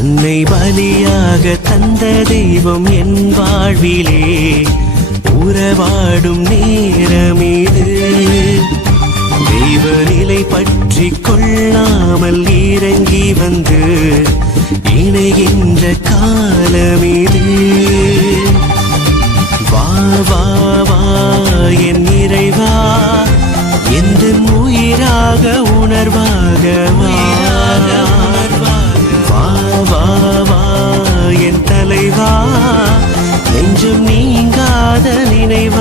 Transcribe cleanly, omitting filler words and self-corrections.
தன்னை பலியாக தந்த தெய்வம் என் வாழ்விலே உறவாடும் நேரமீது. தெய்வ நிலை பற்றி கொள்ளாமல் இறங்கி வந்து இணைகின்ற காலமீது. வா வா வா என் இறைவா, எந்த உயிராக உணர்வாக வா வா வா என் தலைவா, நெஞ்சம் நீங்காத நினைவா.